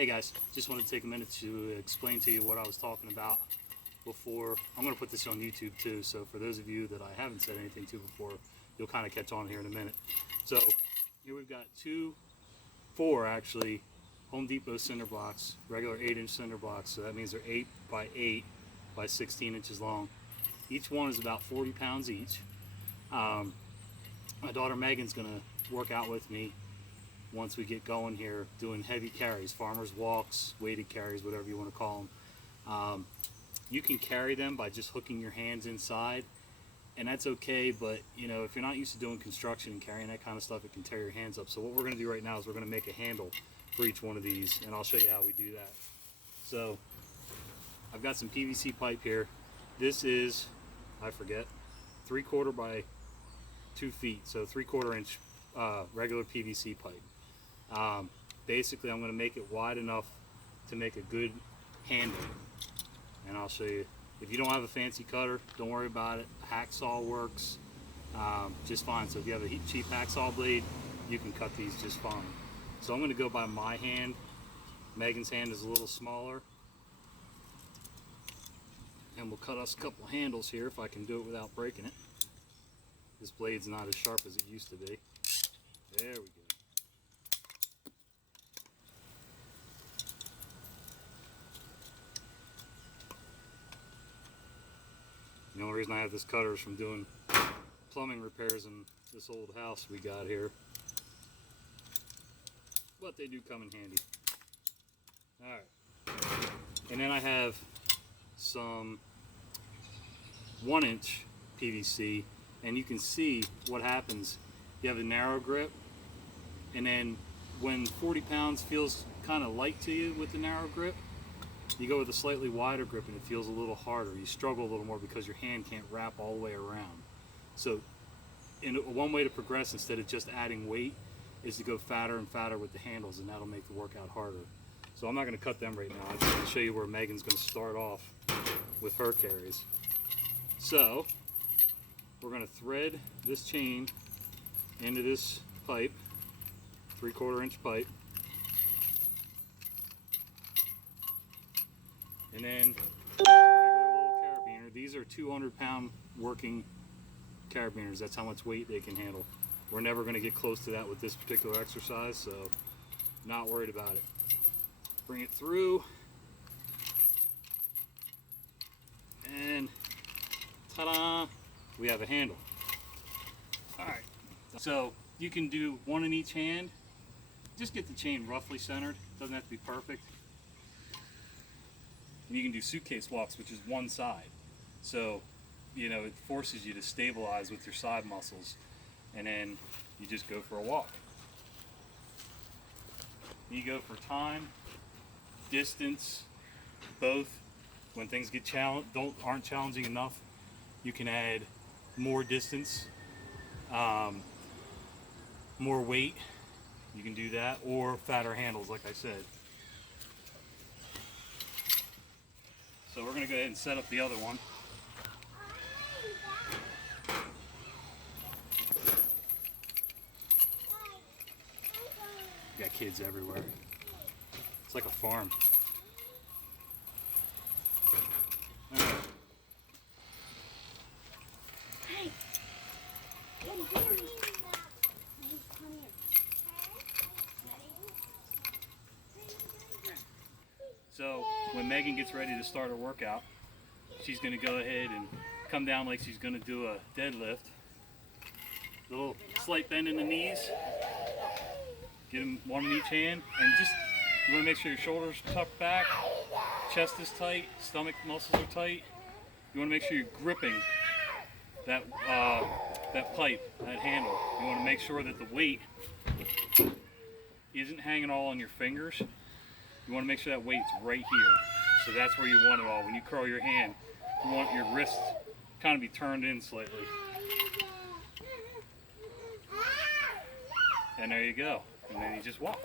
Hey guys, just wanted to take a minute to explain to you what I was talking about before. I'm going to put this on YouTube too, so for those of you that I haven't said anything to before, you'll kind of catch on here in a minute. So here we've got four actually, Home Depot cinder blocks, regular 8-inch cinder blocks, so that means they're 8 by 8 by 16 inches long. Each one is about 40 pounds each. My daughter Megan's going to work out with me once we get going here, doing heavy carries, farmers walks, weighted carries, whatever you want to call them. You can carry them by just hooking your hands inside, and that's okay, but you know, if you're not used to doing construction and carrying that kind of stuff, it can tear your hands up. So what we're going to do right now is we're going to make a handle for each one of these, and I'll show you how we do that. So I've got some PVC pipe here. This is, I forget, 3/4 by 2 feet, so 3/4 inch regular PVC pipe. Basically I'm going to make it wide enough to make a good handle, and I'll show you. If you don't have a fancy cutter, don't worry about it. A hacksaw works just fine. So if you have a cheap hacksaw blade, you can cut these just fine. So I'm going to go by my hand. Megan's hand is a little smaller, and we'll cut us a couple handles here if I can do it without breaking it. This blade's not as sharp as it used to be. There we go. The only reason I have this cutter is from doing plumbing repairs in this old house we got here. But they do come in handy. Alright. And then I have some 1-inch PVC, and you can see what happens. You have a narrow grip, and then when 40 pounds feels kind of light to you with the narrow grip, you go with a slightly wider grip and it feels a little harder. You struggle a little more because your hand can't wrap all the way around. So one way to progress, instead of just adding weight, is to go fatter and fatter with the handles, and that'll make the workout harder. So I'm not going to cut them right now. I'm just going to show you where Megan's going to start off with her carries. So we're going to thread this chain into this pipe, 3/4 inch pipe, and then just a regular little carabiner. These are 200-pound working carabiners. That's how much weight they can handle. We're never going to get close to that with this particular exercise, so not worried about it. Bring it through, and ta-da! We have a handle. Alright, so you can do one in each hand. Just get the chain roughly centered. Doesn't have to be perfect. And you can do suitcase walks, which is one side. So, you know, it forces you to stabilize with your side muscles, and then you just go for a walk. You go for time, distance, both. When things get aren't challenging enough, you can add more distance, more weight. You can do that, or fatter handles, like I said. So we're going to go ahead and set up the other one. You got kids everywhere. It's like a farm. All right. So when Megan gets ready to start her workout, she's going to go ahead and come down like she's going to do a deadlift. A little slight bend in the knees. Get them one in each hand, and just, you want to make sure your shoulders tucked back, chest is tight, stomach muscles are tight. You want to make sure you're gripping that pipe, that handle. You want to make sure that the weight isn't hanging all on your fingers. You want to make sure that weight's right here. So that's where you want it all. When you curl your hand, you want your wrist kind of be turned in slightly. And there you go. And then you just walk.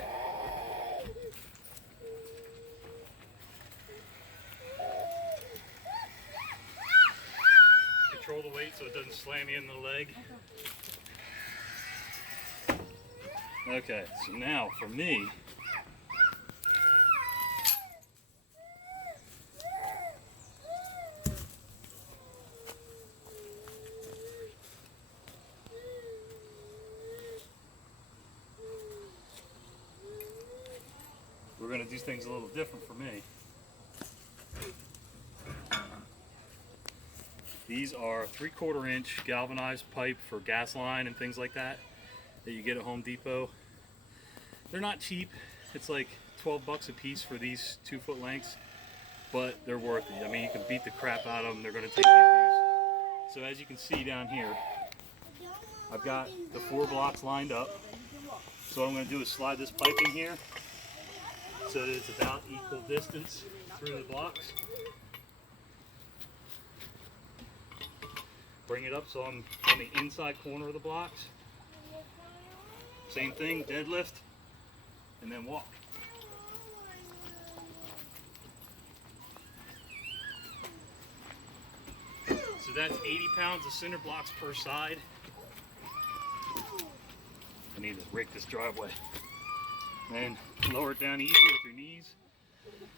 Control the weight so it doesn't slam you in the leg. Okay, so now for me, we're going to do things a little different for me. These are 3/4 inch galvanized pipe for gas line and things like that you get at Home Depot. They're not cheap. It's like 12 bucks a piece for these 2-foot lengths, but they're worth it. I mean, you can beat the crap out of them. They're going to take the abuse. So as you can see down here, I've got the 4 blocks lined up. So what I'm going to do is slide this pipe in here so that it's about equal distance through the blocks. Bring it up so I'm on the inside corner of the blocks. Same thing, deadlift, and then walk. So that's 80 pounds of cinder blocks per side. I need to rake this driveway. And lower it down easy with your knees.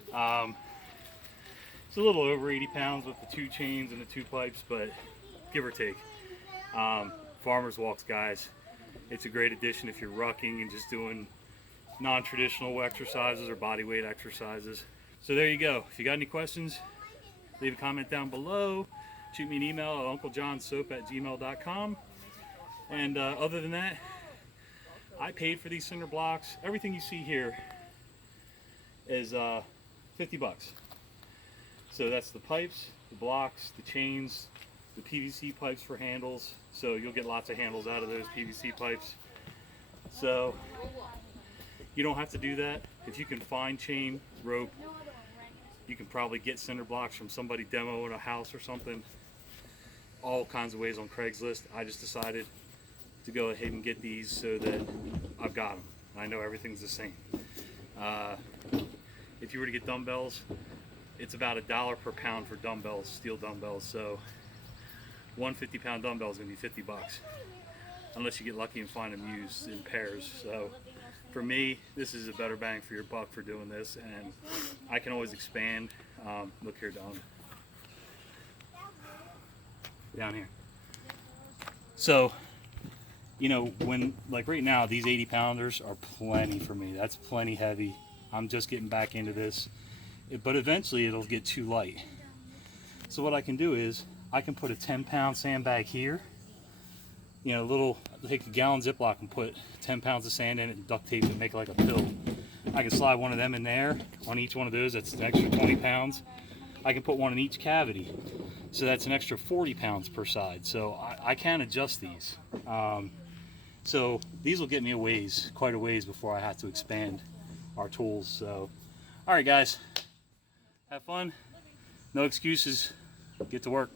It's a little over 80 pounds with the 2 chains and the 2 pipes, but give or take. Farmers walks, guys. It's a great addition if you're rucking and just doing non-traditional exercises or body weight exercises. So there you go. If you got any questions, leave a comment down below. Shoot me an email at unclejohnsoap@gmail.com. And other than that, I paid for these cinder blocks. Everything you see here is 50 bucks. So that's the pipes, the blocks, the chains, the PVC pipes for handles. So you'll get lots of handles out of those PVC pipes. So you don't have to do that. If you can find chain, rope, you can probably get cinder blocks from somebody demoing a house or something. All kinds of ways on Craigslist. I just decided to go ahead and get these so that I've got them. I know everything's the same. If you were to get dumbbells, it's about $1 per pound for dumbbells, steel dumbbells. So one 50-pound dumbbell is going to be 50 bucks, unless you get lucky and find them used in pairs. So for me, this is a better bang for your buck for doing this, and I can always expand. Look here, down here. So, you know, when, like right now, these 80 pounders are plenty for me. That's plenty heavy. I'm just getting back into this, but eventually it'll get too light. So what I can do is I can put a 10-pound sandbag here, you know, take a gallon Ziploc and put 10 pounds of sand in it and duct tape it and make it like a pill. I can slide one of them in there on each one of those. That's an extra 20 pounds. I can put one in each cavity. So that's an extra 40 pounds per side. So I can adjust these. So these will get me quite a ways before I have to expand our tools. So, all right, guys, have fun. No excuses. Get to work.